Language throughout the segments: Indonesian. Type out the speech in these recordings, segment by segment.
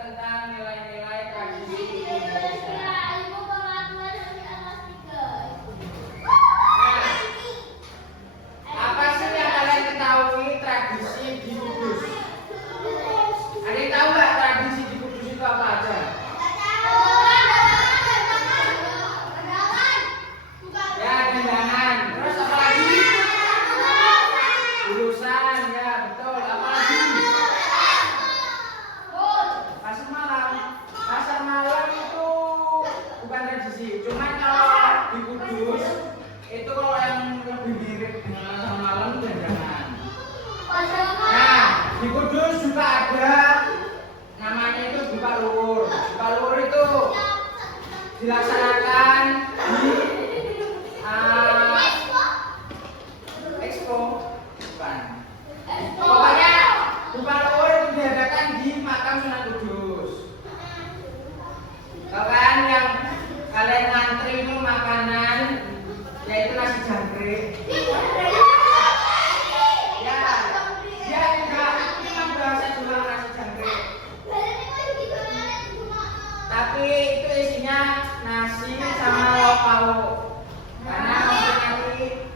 tentang nilai-nilai tradisi Indonesia. Apa sih yang kalian ketahui tradisi di Kudus? Ada yang tahu nggak tradisi di Kudus itu apa aja? Ya, undangan. Terus apa lagi? Urusan, ya betul. Apa lagi? Pasar malam. Pasar malam itu bukan tradisi. Cuman kalau di Kudus itu kalau yang lebih mirip dengan pasar malam undangan. Nah, di Kudus juga ada namanya itu buka luhur. Buka luhur itu dilaksanakan di Expo, bukan. Pokoknya buka luhur itu diadakan di makam Sunan Kudus. Bahkan yang kalian ngantri itu makanan yaitu nasi jangkrik. Ya enggak, ini memang bahasa Jawa nasi jangkrik. Tapi itu isinya nasi sama lauk pauk. Karena nanti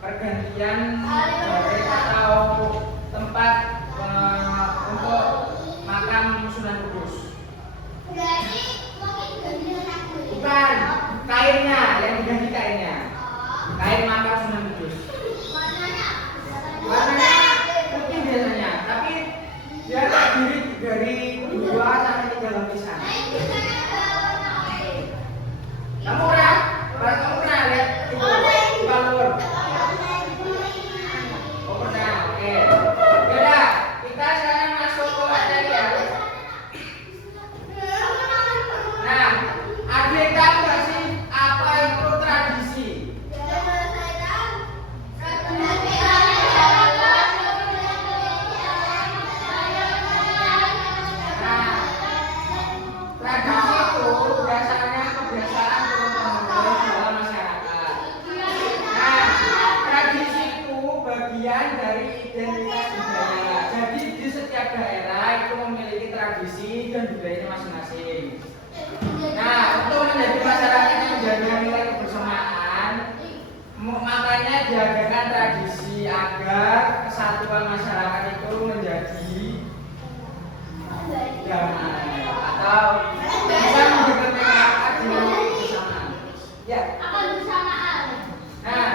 pergantian dari atau tempat untuk makam Sunan Kudus. Bukan, kainnya yang diganti kainnya. Kain makam Sunan Kudus. Warnanya putih biasanya, tapi dia terdiri dari 2 sampai 3 lapisan. Kamu pernah lihat itu buka luhur? Oh pernah, oke. Yaudah, kita sekarang masuk ke materi ya. Nah, adik tahu nggak sih apa itu tradisi? Tradisi itu biasanya kebiasaan turun-temurun dalam masyarakat. Nah, tradisi itu bagian dari identitas budaya. Jadi di setiap daerah itu memiliki tradisi dan budayanya masing-masing. Nah, untuk menjadi masyarakat yang menjaga nilai kebersamaan, makanya diadakan tradisi agar kesatuan masyarakat itu menjadi damai atau bisa menjaga masyarakat dengan kebersamaan. Ya. Nah,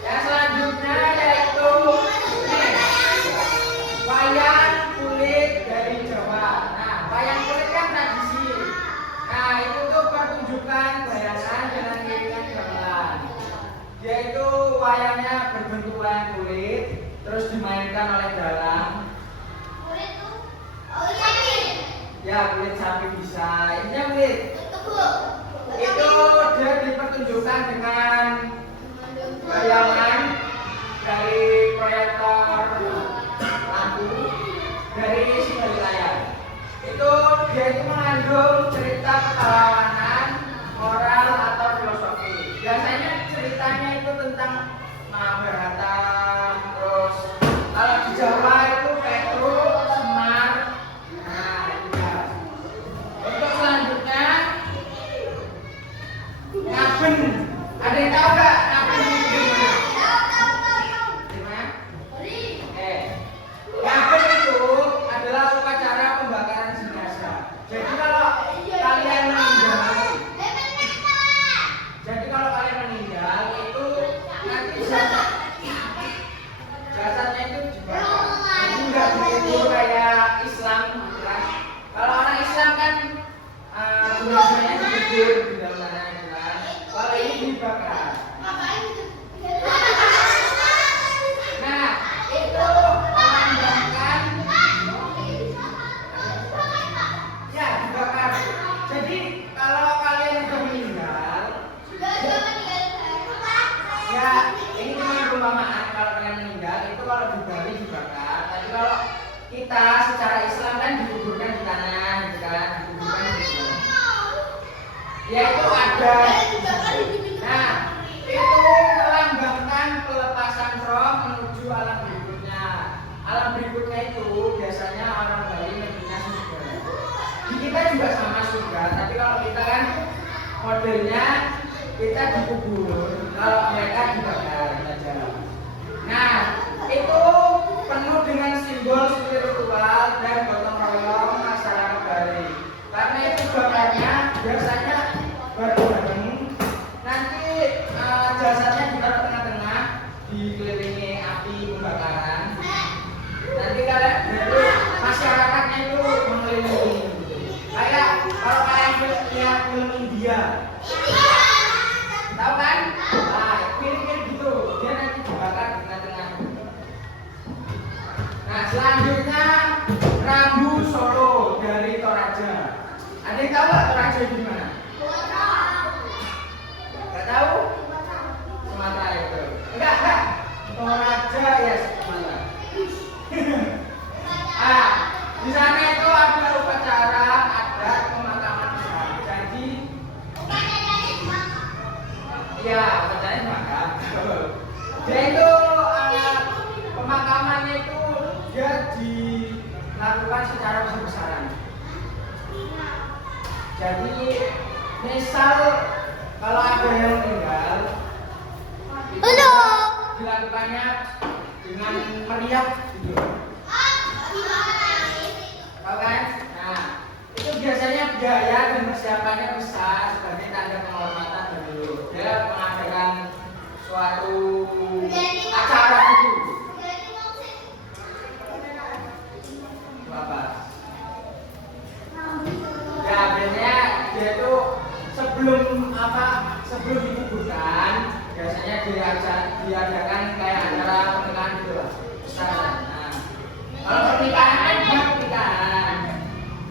yang selanjutnya yaitu wayang kulit dari Jawa. Nah, wayang kulit kan tradisi. Nah, itu tuh pertunjukan bayangan dengan iringan gamelan. Dia itu wayangnya berbentuk wayang kulit, terus dimainkan oleh dalang. Ya, kulit sapi bisa. Ini kulit. Itu dia dipertunjukkan dengan bayangan dari proyektor lampu dari layar. Itu dia itu mengandung cerita petualangan, moral atau filosofi. Biasanya ceritanya itu tentang Mahabharata. Terus kalau di Jawa itu Petruk, Semar. Nah, itu ya. Untuk selanjutnya Ngaben. Ada yang tahu nggak Ngaben itu gimana? Gimana? Ngaben itu adalah upacara pembakaran jenazah. Jadi kalau kalian meninggal itu nanti jasadnya itu dibakar. Jadi nggak begitu kayak Islam kan. Kalau orang Islam kan jenazahnya dikubur di dalam tanah itu kan. Kalau ini dibakar. Nah, itu melambangkan ya dibakar. Jadi kalau kalian sudah meninggal, ya ini cuma perumpamaan. Kalau kalian meninggal itu kalau digali dibakar. Tapi kalau kita secara Islam kan dikuburkan di tanah, gitu kan? Dikuburkan di tanah. Ya itu ada. Nah, itu melambangkan pelepasan roh menuju alam berikutnya. alam berikutnya itu biasanya orang Bali menyebutnya surga. Di kita juga sama surga, tapi kalau kita kan modelnya kita dikubur, kalau mereka dibakar saja. Nah, itu penuh dengan simbol spiritual dan gotong royong masyarakat Bali. Karena itu bakarnya biasanya bareng-bareng. Nanti jasadnya ditaruh tengah-tengah, dikelilingi api pembakaran. Nanti kalian itu masyarakatnya itu mengelilingi. Kayak kalau kalian lihat film India, tahu kan? Nah, film gitu, dia nanti dibakar di tengah-tengah. Nah, selanjutnya Rambu Solo dari Toraja. Ada yang tahu nggak Toraja di mana? Nggak tahu? Sumatera itu. Enggak. Toraja ya Sumatera. Ah, di sana itu ada upacara adat pemakaman besar. Jadi, ya upacaranya makam. Dia itu pemakamannya itu dia dilakukan secara besar-besaran. Jadi, misal kalau ada yang meninggal, itu dilakukannya dengan meriah gitu. Tahu kan? Nah, itu biasanya biaya dan persiapannya besar sebagai tanda penghormatan dulu. Dia mengadakan suatu acara itu. Apa? Ya, biasanya dia itu sebelum dikuburkan, biasanya diadakan kayak acara pernikahan gitu lah. Besar. Kalau pernikahan kan buat pernikahan.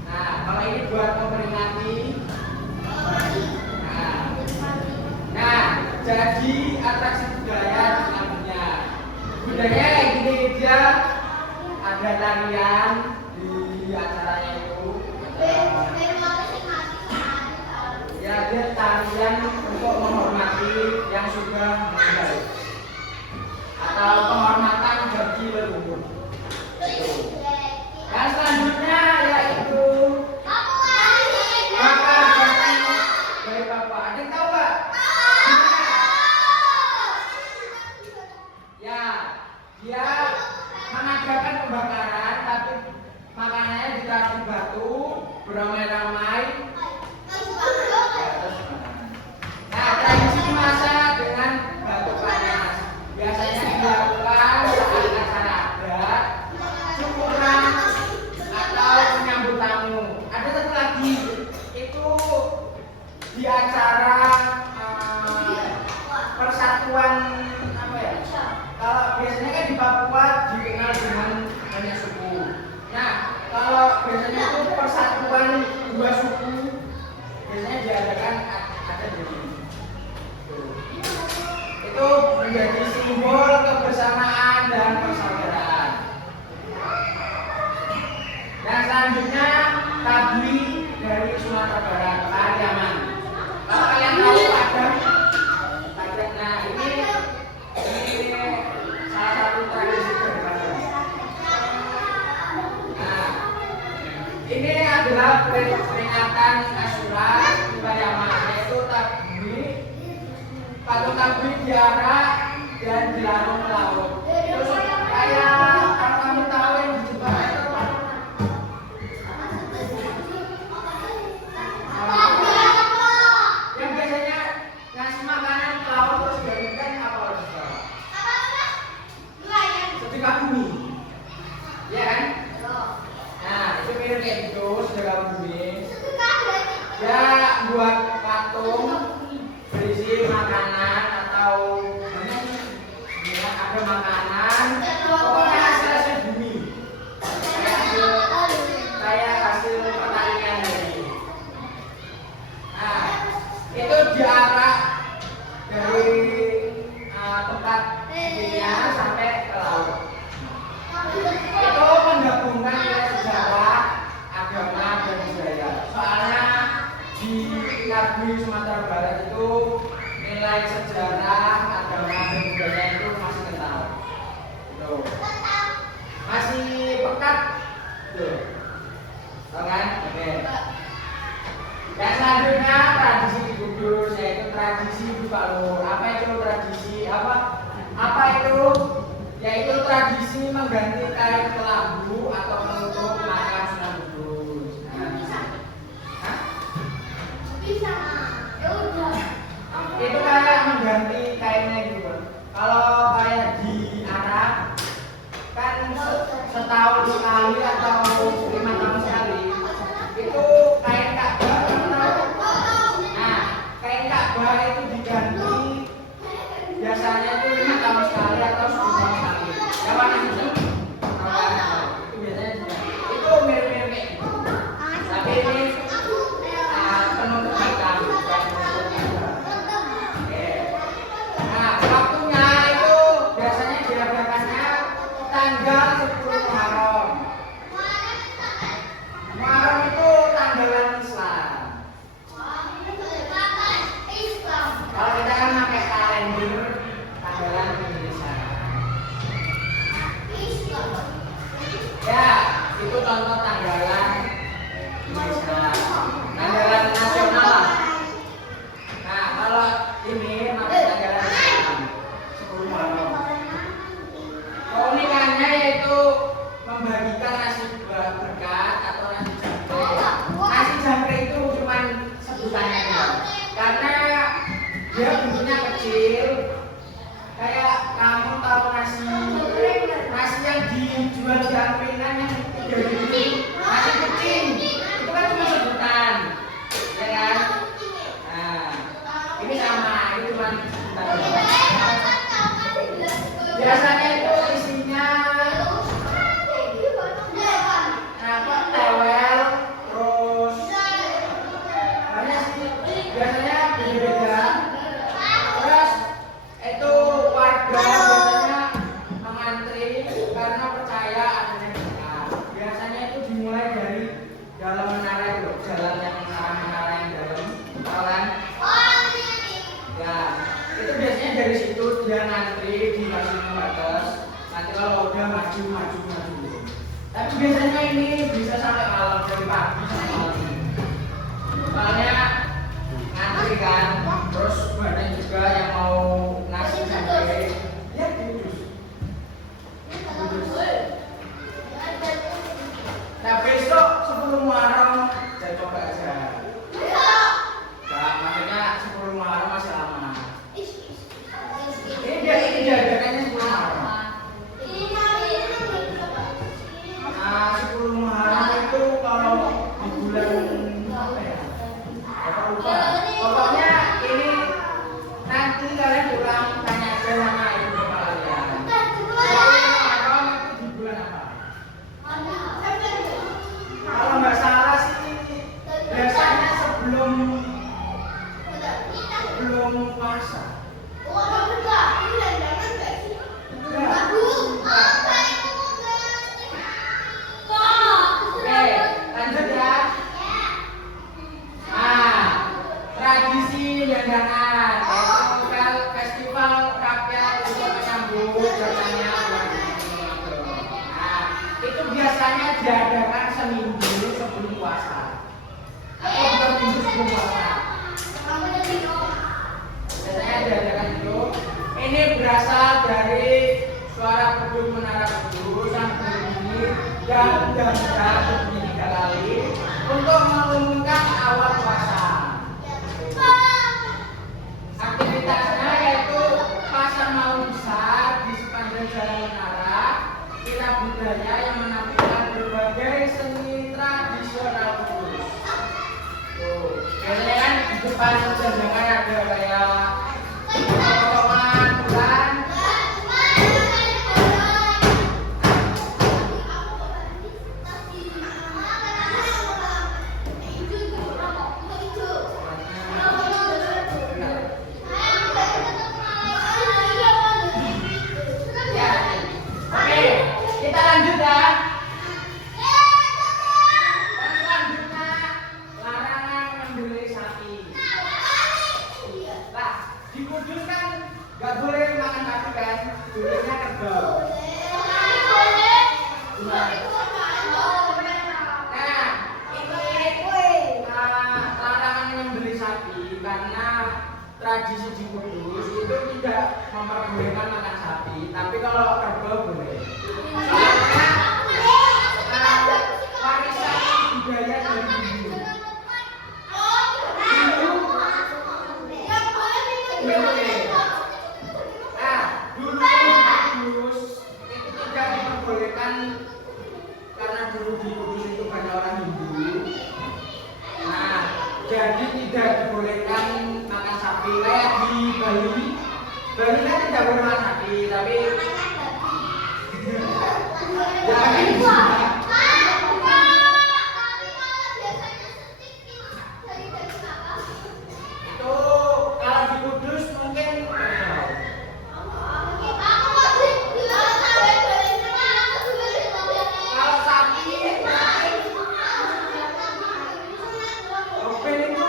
Nah, kalau ini buat memperingati. Nah, jadi atraksi budaya selanjutnya. Budaya kayak gini, dia ada tarian di acaranya itu. Ya, dia tarian untuk menghormati yang sudah meninggal atau penghormatan bagi leluhur. Yang selanjutnya yaitu bakar batu dari Papua. Ada yang tahu nggak? Ya, dia mengadakan pembakaran, tapi makanannya ditaruh batu beramai-ramai. Nah, tradisi memasak dengan batu panas biasanya dilakukan saat acara adat, syukuran, atau menyambut tamu. Ada satu lagi, itu di acara persatuan apa ya? Kalau biasanya kan di Papua dikenal dengan banyak suku. Nah, kalau biasanya itu persatuan dua suku biasanya diadakan ada di sini. Itu menjadi simbol kebersamaan dan persaudaraan. Dan selanjutnya Tabli dari Sumatera Barat, Pariaman. Kalau kalian tahu Padang, nah ini salah satu tradisi dari Padang. Nah, ini adalah peringatan Asyura di Pariaman, yaitu Tabli. Patung Tabli diarak dan dilarung ke laut. Terus kayak kalau kamu tahu yang di Jepang itu apa? Yang biasanya ngasih makanan ke laut terus gabungkan apa harus dibawa? Sedekah bumi, ya kan? Nah, itu mirip kayak gitu, sedekah bumi. Ya, buat patung berisi makanan atau ada makanan, pokoknya Selanjutnya tradisi di Kudus yaitu tradisi buka luhur. Apa itu tradisi? Apa itu? Yaitu tradisi mengganti kain kelambu atau menutup makam Sunan Kudus. Itu kayak mengganti kainnya gitu. Kalau kayak di Arab kan setahun sekali atau 5 tahun sekali itu kain Ka'bah. Nah, kain Ka'bah itu diganti biasanya itu 5 tahun sekali atau 10 tahun sekali. Yang warna hitam itu biasanya itu mirip-mirip kayak gitu. Tapi ini penutup makam. Waktunya itu biasanya diadakannya tanggal 10 Muharram. Muharram itu tanggalan Islam. Kalau kita kan pakai kalender tanggalan Indonesia. Ya, itu contoh tanggalan Indonesia. Tanggalan nasional lah. Nah, kalau ini pakai tanggalan Islam 10 Muharram. Keunikannya yaitu membagikan nasi berkat atau nasi jangkrik. Nasi jangkrik itu cuma sebutannya ya. Karena dia bentuknya kecil. Kayak kamu tahu nasi yang dijual di angkringan yang 3.000, nasi kucing. Itu kan cuma sebutan. Ya kan? Nah, ini sama, ini cuma sebutan. Biasanya itu isinya tewel, terus banyak sih, biasanya beda-beda. Terus itu warga biasanya mengantri karena percaya adanya berkah. Biasanya itu dimulai dari dalam menara itu, jalan yang menara yang dalam, jalan. Ya, itu biasanya dari situ dia ngantri di masing batas. Nanti kalau udah maju. Tapi biasanya ini bisa sampai malam, dari pagi sampai malam. Soalnya ngantri kan, terus banyak juga yang mau nasi jangkrik. Ya Kudus. Nah besok 10 Muharram saya coba aja. Nah, maksudnya 10 Muharram masih lama. Ini diadakannya 10 Muharram. Nah, 10 Muharram itu kalau di bulan apa ya? Apa lupa. Pokoknya ini nanti kalian pulang tanya aja sama ibu kalian. 10 Muharram itu di bulan apa? Kalau nggak salah sih biasanya sebelum puasa. Oke, lanjut ya. Nah, tradisi dandanan yaitu festival rakyat untuk menyambut datangnya bulan Ramadan. Nah, itu biasanya diadakan seminggu sebelum puasa atau 2 minggu sebelum puasa. Biasanya diadakan itu. Ini berasal dari suara beduk menara Kudus yang berbunyi dan berbunyi 3 kali untuk mengumumkan awal puasa. Aktivitasnya yaitu pasar malam besar di sepanjang jalan menara, kira budaya yang menampilkan berbagai seni tradisional Kudus. Tuh, biasanya kan di depan jangan ada kayak potongan bulan. Kita lanjut ya. Selanjutnya larangan membeli sapi. jago rumah sapi, tapi ya itu kalau di Kudus mungkin kerbau. Kalau sapi Robin itu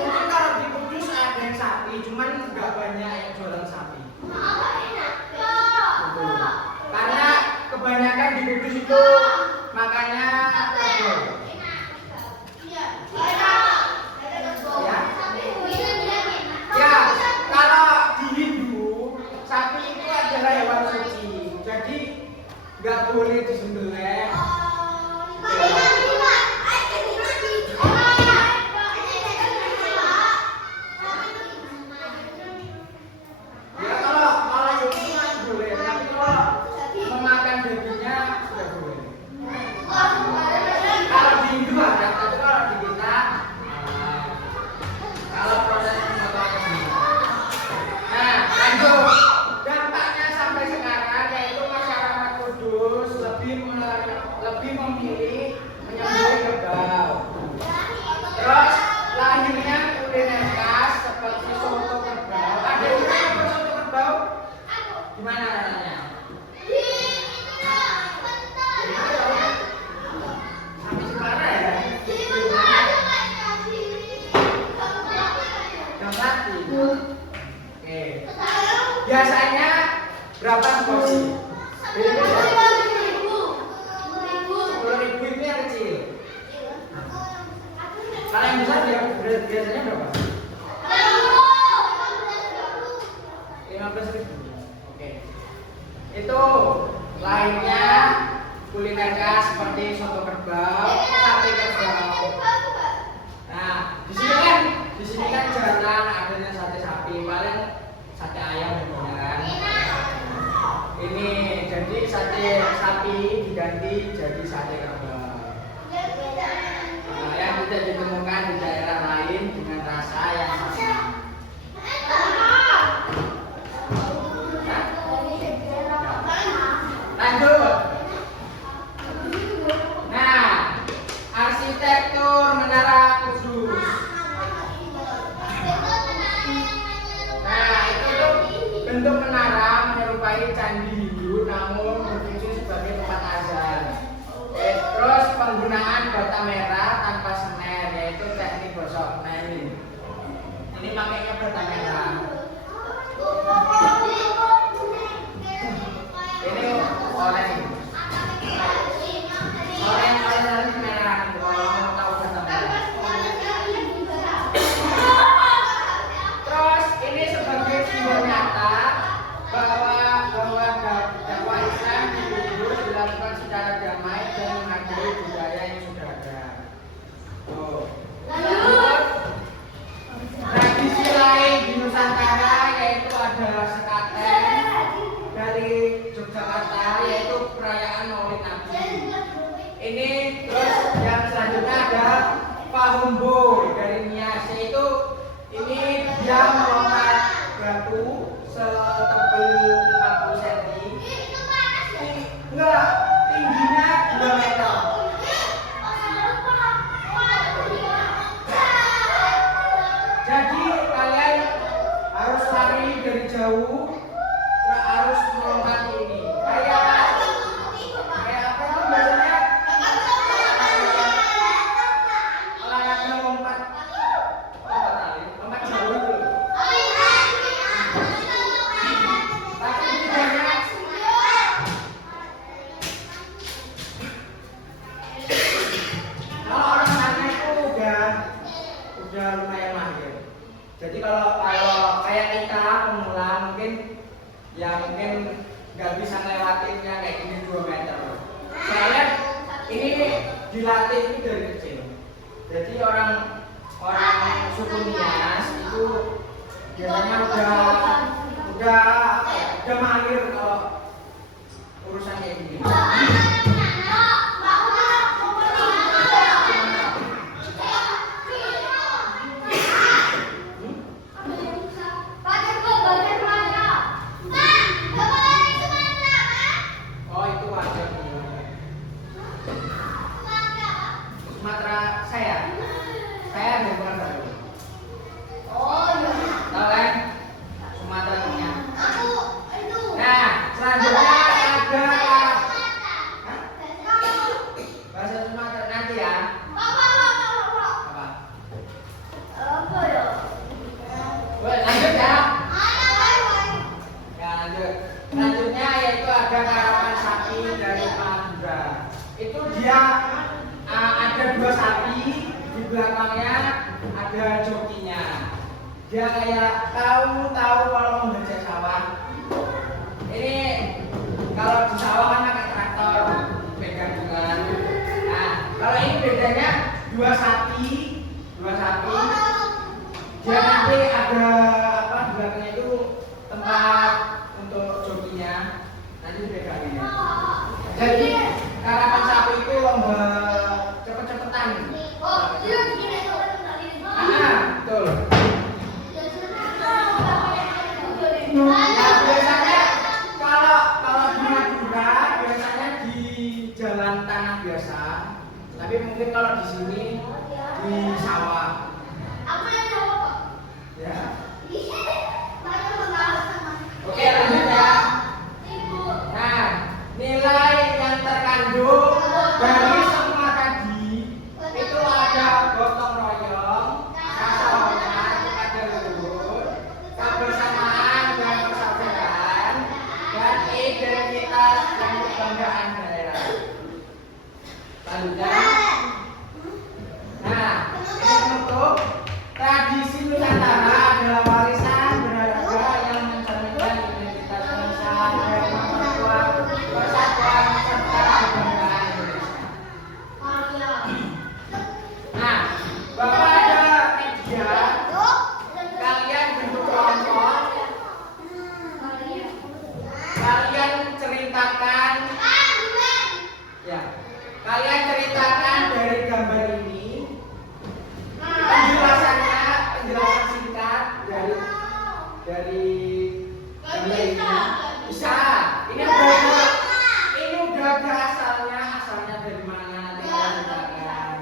mungkin kalau di Kudus ada yang sapi, cuman nggak banyak yang jualan sapi. Karena kebanyakan di Kudus itu makannya kerbau. Ya, kalau di Hindu sapi itu adalah hewan suci, jadi nggak boleh disembelih. Ya kalau itu masih boleh, tapi kalau memakan dagingnya tidak boleh. Kalau di Hindu ada, tapi kalau di kita kalau proses pemotongan begini. Nah, lanjut. Dampaknya sampai sekarang yaitu masyarakat Kudus lebih memilih menyembelih kerbau. Terus lahirnya kuliner khas seperti soto kerbau. Ada yang pernah coba soto kerbau? Gimana rasanya? Sampai sekarang ya? Yang mati. Oke. Biasanya berapa porsi? 10.000 itu yang kecil. Kalau yang besar biasanya berapa? 15.000. Oke. Itu lainnya kuliner khas seperti soto kerbau, sate kerbau. Nah, di sini kan jarang adanya sate sapi, paling sate ayam kebanyakan. Ini jadi sate sapi diganti jadi sate kerbau. Nah, yang tidak ditemukan di daerah lain dengan rasa yang sama. Lanjut. Nah, arsitektur Menara Kudus. Nah, itu tuh bentuk menara menyerupai candi Hindu namun berfungsi sebagai tempat azan. Terus penggunaan bata merah tanpa semen yaitu teknik gosok. Nah ini makanya bata merah. Ini oranye. Oranye merah itu kalau mau tahu bata merah. Terus ini sebagai simbol nyata bahwa dakwah Islam di Kudus dilakukan secara damai dan menghargai budaya yang sudah ada. Tradisi lain di Nusantara yaitu ada sekaten dari Yogyakarta yaitu perayaan Maulid Nabi. Ini terus yang selanjutnya ada Pahumbo dari Nias, yaitu ini dia melompat batu setebal 40 cm. Enggak, tingginya 2 meter. Jadi kalian harus lari dari jauh, harus melompat ini. Kayak apa itu biasanya? Olahraga lompat jauh itu. Tapi bedanya kalau orang sana itu udah lumayan mahir. Jadi kalau kayak kita pemula mungkin nggak bisa ngelewatin yang kayak gini 2 meter. Soalnya ini dilatih itu dari kecil. Jadi orang suku Nias itu biasanya udah mahir kalau urusan kayak gini. itu dia ada dua sapi, di belakangnya ada jokinya. Dia kayak tahu kalau mau ngerjain sawah. Ini kalau di sawah kan pakai traktor, pegang dengan. Nah, kalau ini bedanya dua sapi. Dia nanti ada apa di belakangnya itu tempat untuk jokinya. Nanti dipegangin. Jadi karapan sapi itu lomba cepet-cepetan. Betul. Nah, biasanya kalau di Madura biasanya di jalan tanah biasa, tapi mungkin kalau di sini di sawah. Apa yang jawab, Pak? Ya. Oke, Oke, lanjut ya. Ibu. Nah, nilai yang terkandung dari semua tadi itu ada gotong royong, kesabaran, ada lembut, kebersamaan dan persaudaraan, dan identitas dan kebanggaan daerah. Selanjutnya, nah ini penutup. Tradisi Nusantara adalah warisan berharga yang mencerminkan identitas bangsa dan memperkuat persatuan serta kebanggaan Indonesia. Nah, bahwa ada media, kalian bentuk kelompok, kalian ceritakan, ya, kalian ceritakan dari gambar ini. Penjelasan singkat dari gambar ini bisa. Ini udah ada asalnya dari mana nanti kalian ceritakan.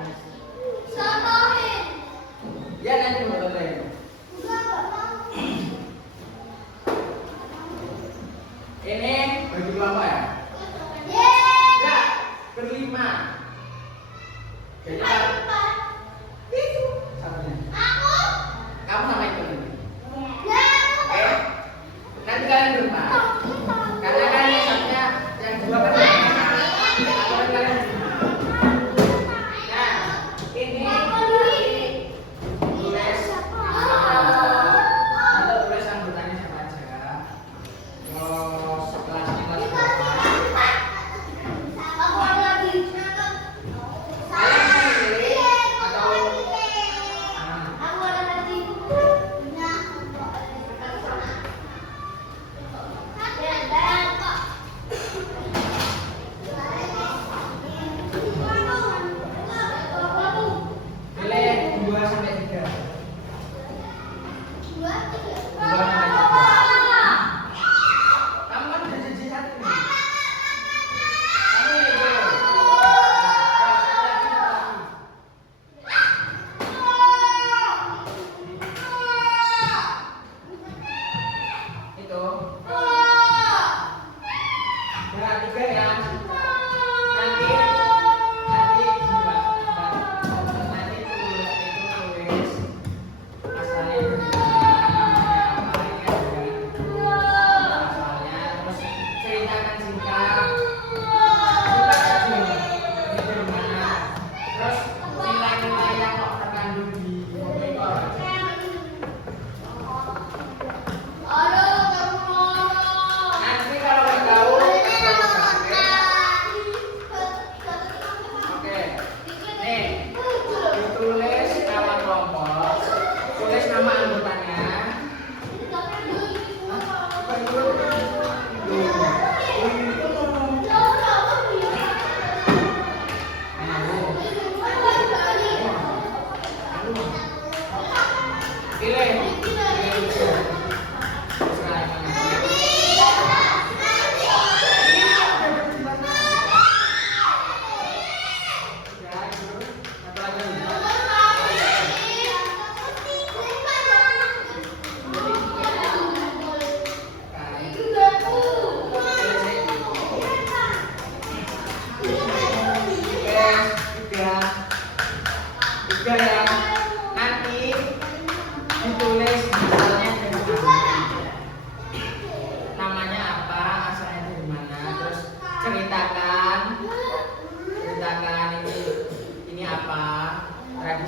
Ya nanti boleh. Ini bagi kelompok ya? Ya, berlima. Jadi satunya. Kamu sama itu. Oke. Nanti kalian berempat. Karena kan satunya yang dua kan.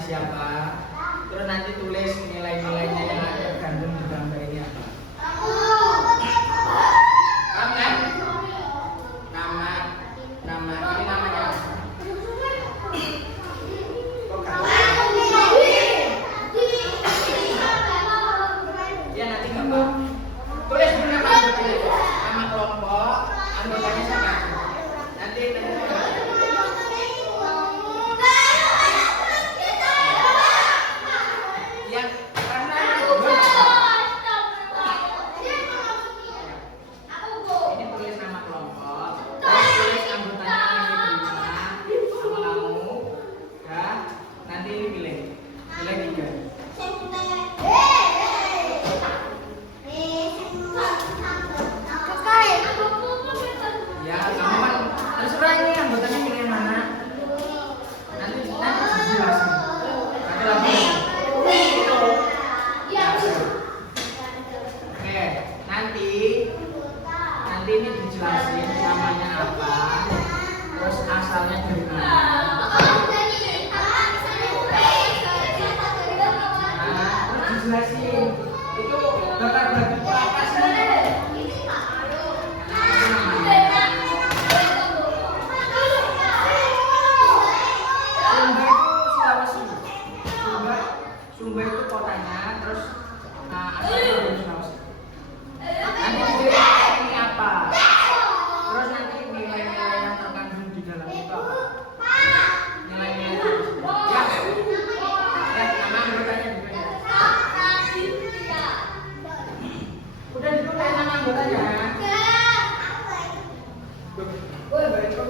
siapa. Terus nanti tulis nilai-nilainya yang ada tergantung di gambar ini apa. Paham kan? Nama ini namanya apa? Kok gambar? Ya nanti gambar. Tulis dulu nama anggotanya, nama kelompok, anggotanya siapa? Nanti ya karena ini tulis nama kelompok, tulis anggotanya yang diterima sama kamu, ya. Nanti ini pilih 3. Ya, kamu kan terserah ini anggotanya pilih yang mana. Nanti dijelasin. Ada lagi. Oke, nanti ini dijelasin namanya apa, terus asalnya dari mana. Nah, terus dijelasin itu bakal bagi apa sih? Sumber itu kotanya, terus asalnya dari Sulawesi. Nanti dijelasin ini apa, terus nanti nilai-nilai yang terkandung di dalam itu apa? Nilai-nilai ya, nama anggotanya juga ya. Udah ditulis nama anggotanya. Boleh balik kok.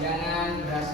Jangan beras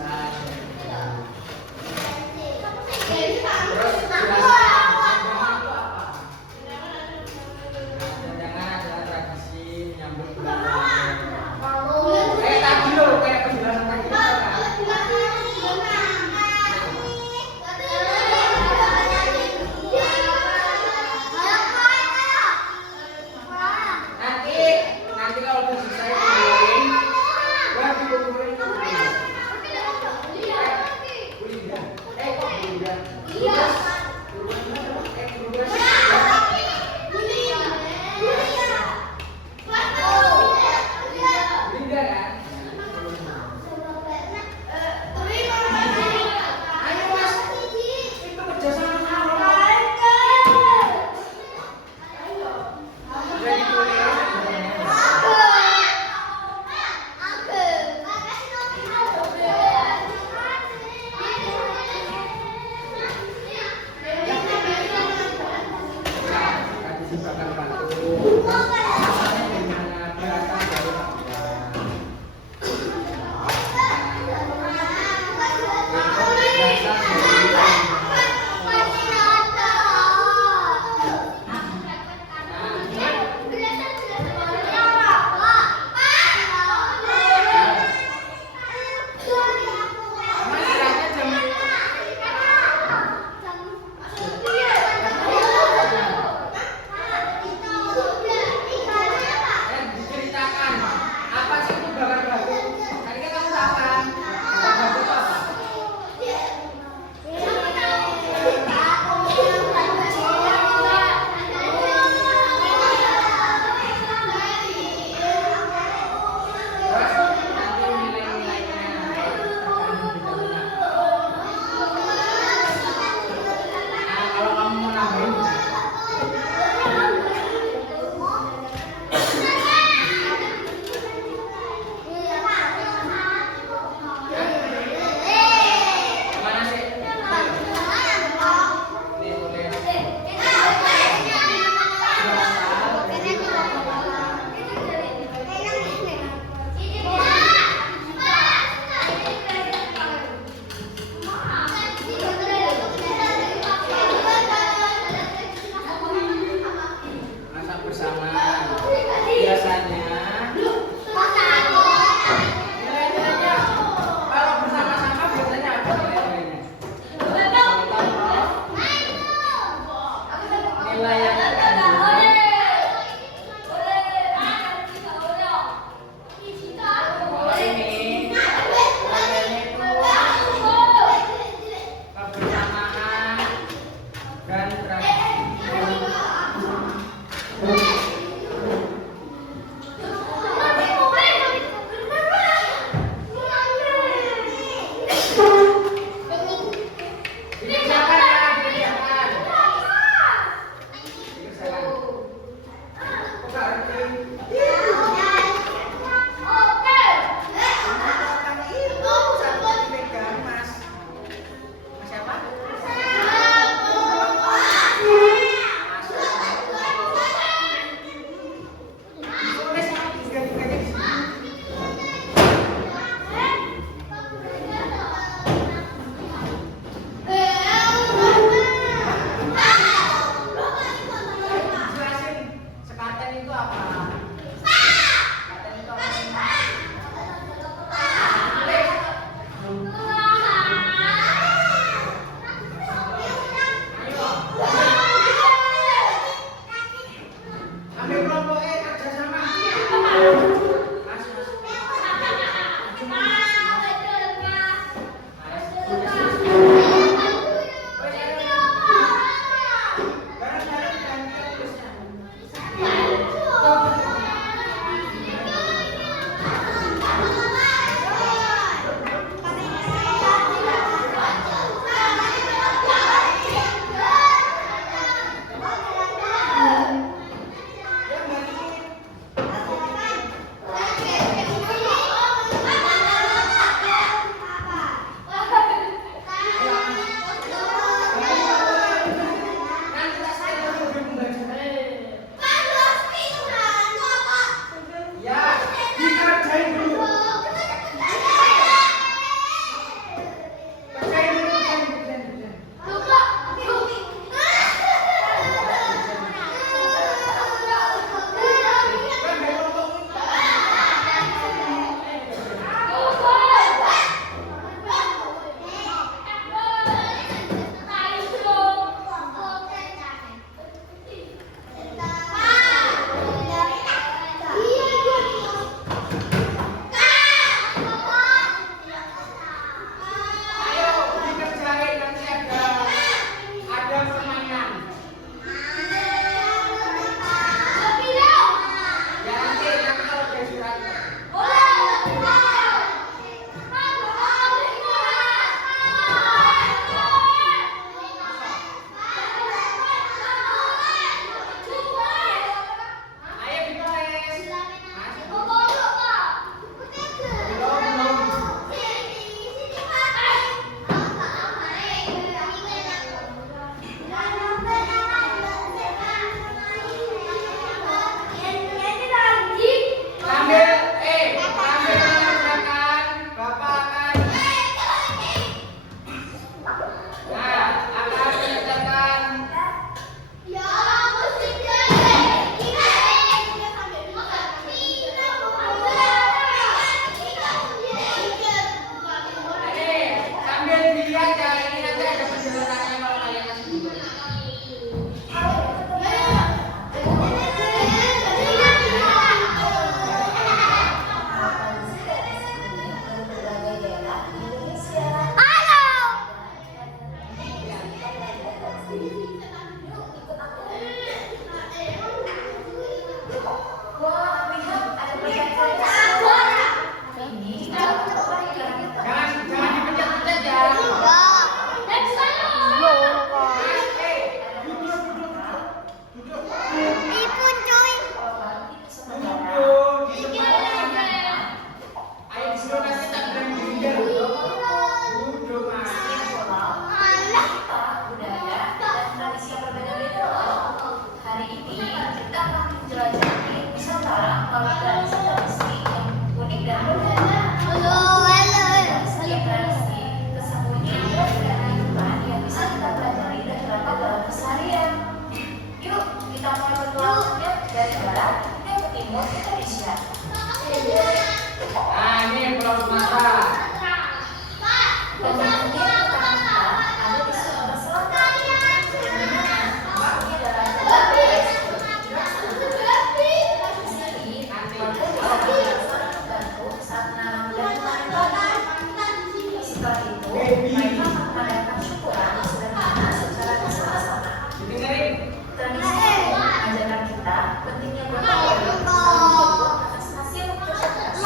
Setelah itu, mereka mengadakan syukuran sederhana secara bersama-sama. Didengerin. Tradisi ini mengajarkan kita pentingnya bertanggung jawab atas hasil kerja keras.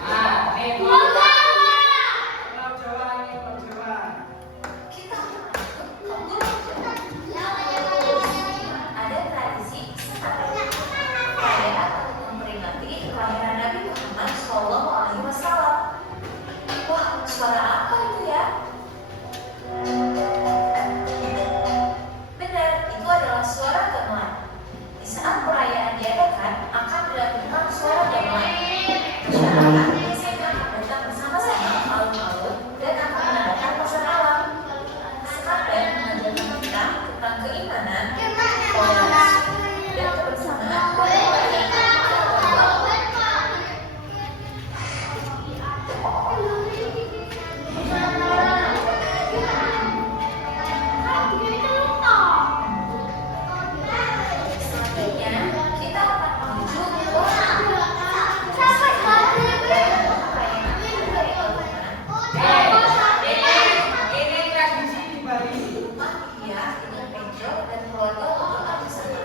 Nah, ini Pulau Jawa, ini Pulau Jawa. Kita ada tradisi sekarang perayaan untuk memperingati kelahiran Nabi Muhammad SAW. Wah, suara apa itu ya? Benar, itu adalah suara gamelan. Di saat perayaan diadakan, akan dilakukan suara gamelan. Masyarakat biasanya datang bersama-sama alun-alun dan akan menandakan pasar alam. Sekadar mengajarkan kita tentang keimanan, toleransi, dan kebersamaan. Selanjutnya, kita akan menuju ke Ini tradisi di Bali. rumah dihias dengan penjol dan keluarga untuk bersama.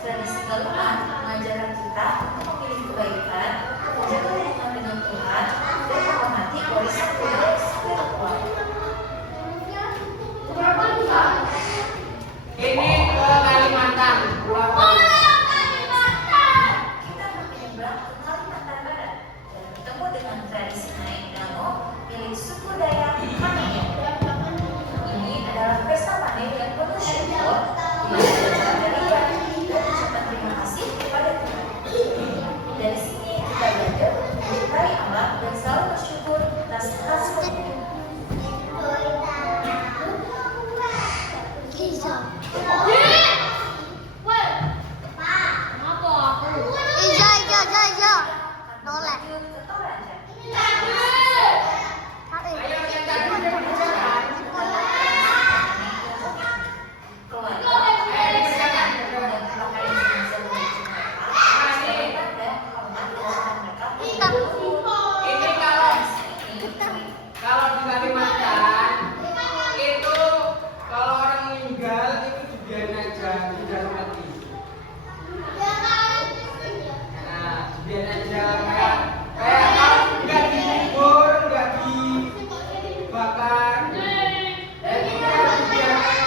Tradisi gamelan mengajarkan kita untuk memilih kebaikan, menjaga hubungan dengan Tuhan, dan menghormati warisan budaya spiritual. Ini ke Kalimantan, Pulau Kalimantan. Kita akan menyeberang ke Kalimantan Barat dan bertemu dengan tradisi naik damo milik suku Dayak Kanaya. Ini adalah pesta panen yang penuh syukur, dilakukan dari dan ucapan terima kasih kepada Tuhan. Dari sini kita belajar untuk mencintai alam dan selalu bersyukur atas hasil bumi. Lanjut ke Toraja. Ayo yang tadi udah dikerjakan. Keluarga Ayo dikerjakan. dan pakaian jenazah wajib mereka. Hormat dan mereka. Ini kalau di Kalimantan itu kalau orang meninggal itu dibiarin aja, tidak mati. Nah, dibiarin aja kayak kalau nggak dikubur, nggak dibakar, dan itu harus dibiarkan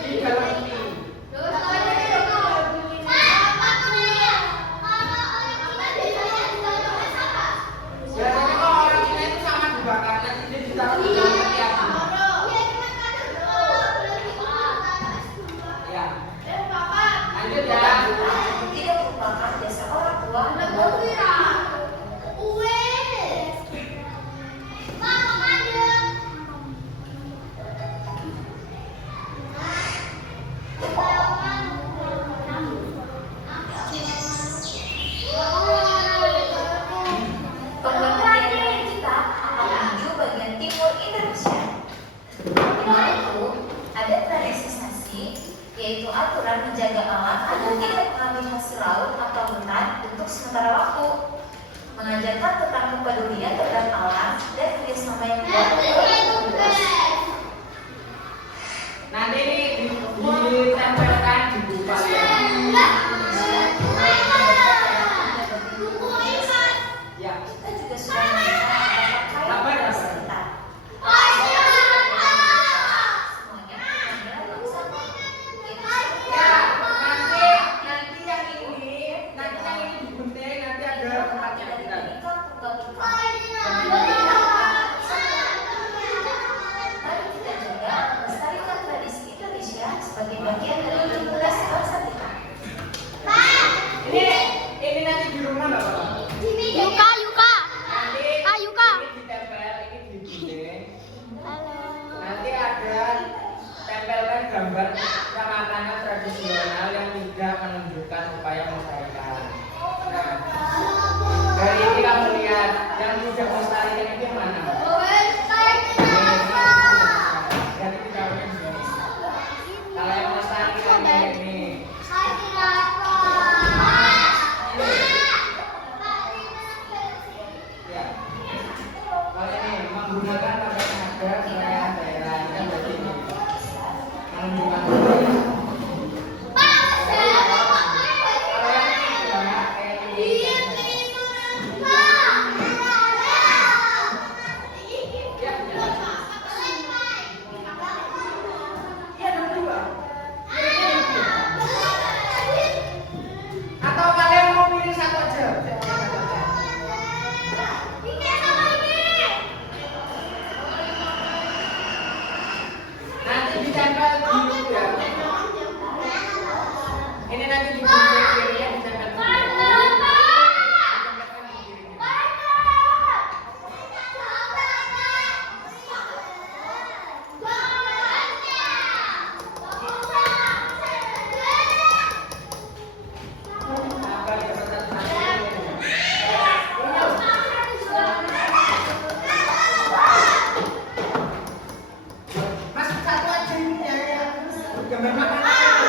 di dalam ini. Biasanya kalau orang Cina itu sama dibakar, nanti dia ditaruh di dalam peti api. Ya, lanjut ya. Tidak merupakan jasa orang tua dan pengertian kita akan menuju bagian timur Indonesia. Di mana itu ada tradisi sasi, yaitu aturan menjaga alam agar tidak mengambil hasil laut atau hutan untuk sementara waktu, mengajarkan tentang kepedulian terhadap alam dan kerjasama yang kuat dalam tugas. Nanti ini ditempelkan di buku kalian. Ya. Kita juga sudah melihat Apa pakaian dasar? sekitar. Semuanya adalah bangsa. Ya, nanti yang ini digunting, nanti ada tempatnya kita. Mari kita juga melestarikan tradisi Indonesia sebagai bagian dari identitas bangsa kita. Ini nanti di rumah nggak Pak? Yuka. Nanti menggunakan pakaian adat seraya daerah ini kan berarti menunjukkan atau kalian mau pilih satu aja? Nanti ditempel dulu ya. Ini nanti digunting kirinya ditempel dulu. Apa ya pesan Mas satu aja ini ya. Gambar makanan itu.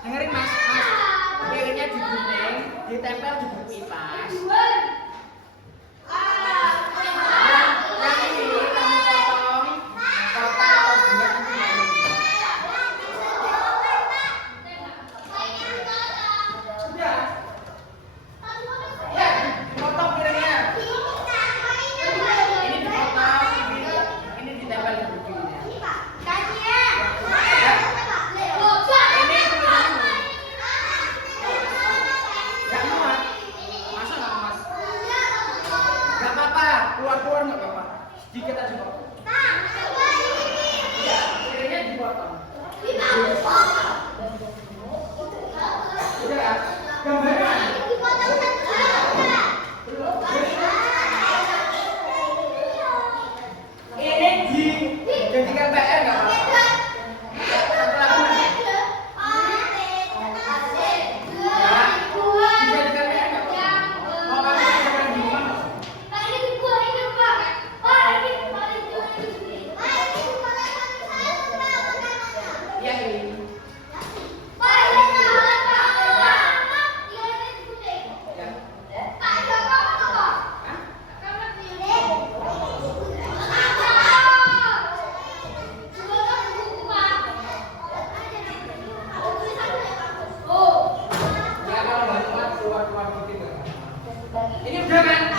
Dengerin mas, piringnya digunting, ditempel di buku kipas. Yang ini kamu potong, atau bulat nanti malu. Sudah. Ya, potong piringnya. Ini dipotong, ini ditempel di bukunya. Keluar nggak apa-apa, sedikit aja kok. Ya, piringnya dipotong. Udah, gambaran. Ini dijadikan PR nggak apa-apa. Satu lagi mana? Dijadikan PR nggak apa-apa. Mau kamu gambaran di rumah nggak? Ya ini. Ya kalau nggak kuat keluar dikit nggak apa-apa. Ini udah kan?